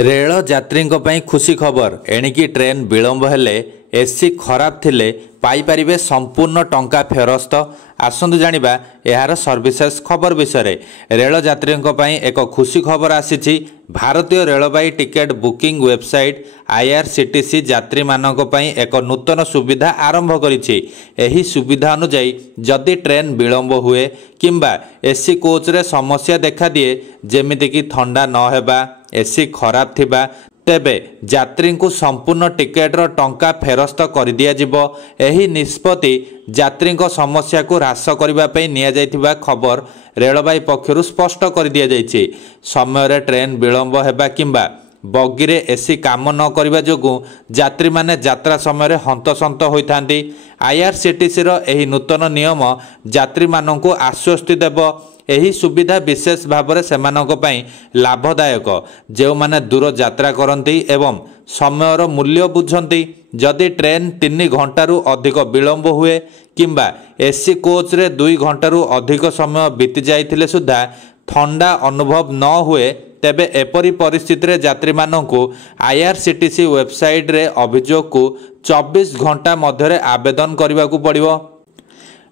Rail यात्री खुशी खबर एणिकी ट्रेन विलंब हेले एसी खराब थिले पाई परिबे संपूर्ण टंका फेरस्त। आसंतु जानिबा एहार सर्विसेस खबर विषय में। रेल यात्री एक खुशी खबर आसी। भारतीय रेलवाई टिकेट बुकिंग वेबसाइट IRCTC यात्री मानक पई एक नूतन सुविधा आरंभ करिछि। एही सुविधा अनुसार जदि ट्रेन विलंब हुए किंबा एसी कोच रे समस्या देखा दिए जेमिति कि ठंडा न हेबा एसी खराब थिबा तेबे यात्री को संपूर्ण टिकेटर टंका फेरस्त कर दिया जिवो। एही निष्पत्ति यात्री समस्या को ह्रास करबा पई निया जायथिबा खबर रेलवाई पक्षरु स्पष्ट कर दिया जायछि। समय रे ट्रेन विलंब हेबा किंबा बगीरे एसी काम न करबा जोगु यात्री माने यात्रा समय हंतसंत होइथांती। IRCTC रो एही नूतन नियम यात्री माननकु आश्वस्ति देबो। एही सुविधा विशेष भाव में सेमानक पई लाभदायक जो माने दूर यात्रा करती एवं समयर मूल्य बुझंती। जदि ट्रेन 3 घंटारू अधिक विलंब हुए किंबा एसी कोच रे 2 घंटारू अधिक समय बीती जाइथिले सुद्धा ठंडा अनुभव न हुए तेबे एपरी परिस्थिति रे यात्री माननकु IRCTC वेबसाइट रे अभियोग को 24 घंटा मध्य आवेदन करने को पड़िबो।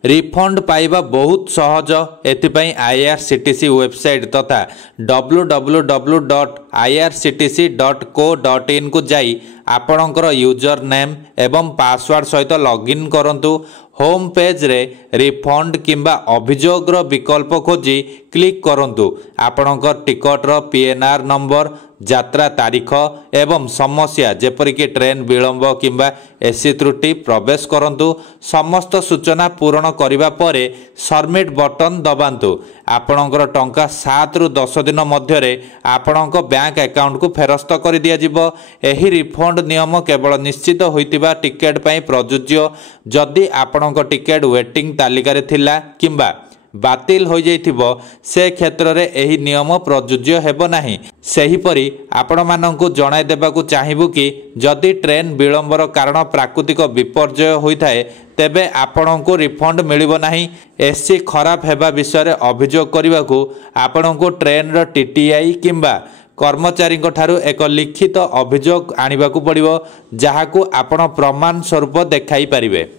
रिफंड पाइबा बहुत सहज। एथिपाई IRCTC वेबसाइट तथा www.irctc.co.in को जाई आपणकर यूजर नेम एवं पासवर्ड सहित लॉगिन करंतु। होम पेज रे रिफंड किंबा अभियोग विकल्प खोजी क्लिक करंतु। आपणकर टिकट रो PNR नंबर यात्रा तारीख एवं समस्या जेपरिक ट्रेन विलंब किंबा एसी त्रुटि प्रवेश करंतु। समस्त सूचना पूर्ण करिबा परे सबमिट बटन दबांतु। आपणकर टंका 7 रु 10 दिन मध्यरे आपणक बैंक अकाउंट को फेरस्त कर दिया जिवो। एही रिफंड नियम केवल निश्चित होइतिबा टिकेट पई प्रযোज्य। जदि आपणक टिकेट वेटिंग तालिका रे थिला किंबा बातिल हो जाइथिबो से क्षेत्र रे एही नियम प्रযোज्य हेबो नाही। सेहीपरि आपण माननकु जणाई देबाकू चाहिबु कि जदि ट्रेन विलंबर कारण प्राकृतिक विपर्यय होइथाए तेबे आपणको रिफंड मिलिबो नाही। एसी खराब हेबा विषय अभियोग करबाकू आपणको ट्रेन रो TTI किंबा कर्मचारी ठारू एक लिखित अभियोग आनिबाकू पड़िबो जहाकू आपण प्रमाण स्वरूप देखाई पारिबे।